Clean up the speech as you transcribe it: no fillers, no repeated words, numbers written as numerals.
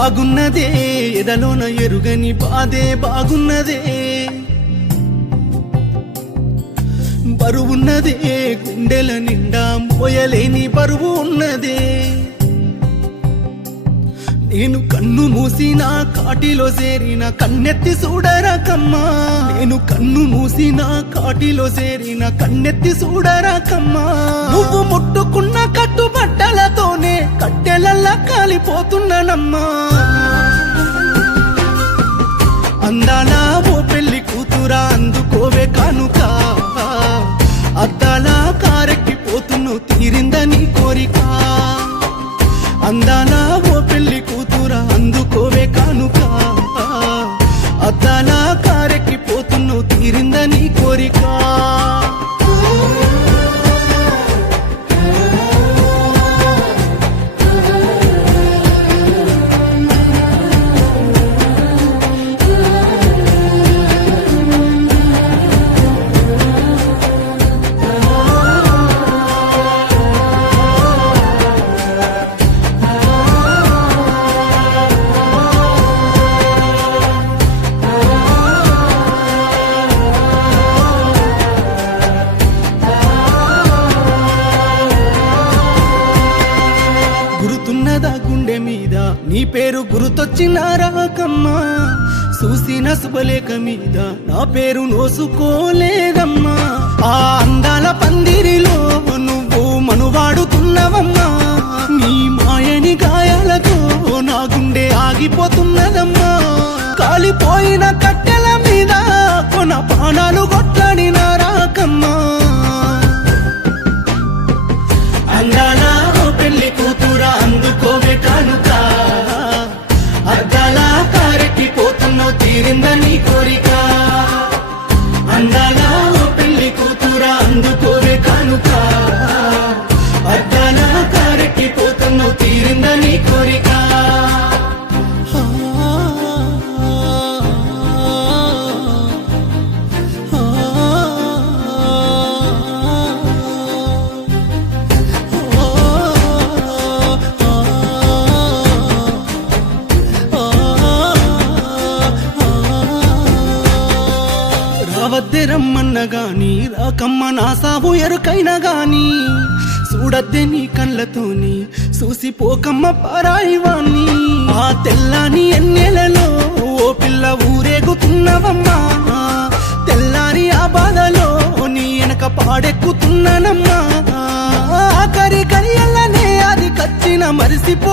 బాగున్నదే ఎదలోన ఎరుగని బాధే బాగున్నదే బరువున్నదే గుండెల నిండా మోయలేని బరువు ఉన్నదే నేను కన్ను మూసిన కాటిలో చేరిన కన్నెత్తి చూడరాకమ్మా నేను కన్ను మూసిన కాటిలో చేరిన కన్నెత్తి చూడరాకమ్మా నువ్వు ముట్టుకున్న కట్టుబట్టలతోనే కట్టెలల్లా కాలిపోతున్నానమ్మా అందాల ఓ పెళ్లి కూతురా అందుకోవే కానుక అద్దాల కారెక్కిపోతున్ను తీరిందని కోరిక అందాల ఓ పెళ్లి కూతురా అందుకోవే కానుక అద్దాల కారెక్కిపోతున్ను తీరిందని కోరిక గురుతున్నదా గుండె మీద నీ పేరు గుర్తొచ్చినారాకమ్మా చూసిన శుభలేఖ మీద నా పేరు నోసుకోలేదమ్మా ఆ అందాల పందిరిలో నువ్వు మనువాడుతున్నవమ్మా నీ మాయని గాయాలతో నా గుండె ఆగిపోతున్నదమ్మా కాలిపోయిన కట్టెల మీద కొన ప్రాణాలు కొట్లాడినారాకమ్మా అందాల పెళ్లి కూతురా అందుకోవే కానుక అద్దాల కారెక్కిపోతున్నావు తీరిందని కోరిక అందాల పెళ్లి కూతురా అందుకోవే కానుక అద్దాల కారెక్కిపోతున్నావు తీరిందని కోరిక రావద్దే రమ్మన్న గాని రాకమ్మ నా సావు ఎరుకైనా గాని చూడద్దే నీ కళ్ళతోని చూసిపోకమ్మ పరాయివాణ్ణి ఆ తెల్లాని ఎన్నెలలో ఓ పిల్ల ఊరేగుతున్నవమ్మా తెల్లారి ఆ బాధలో నీ వెనక పాడెక్కుతున్నానమ్మా ఆఖరి కరియల్లనే అది కచ్చిన మరిసిపో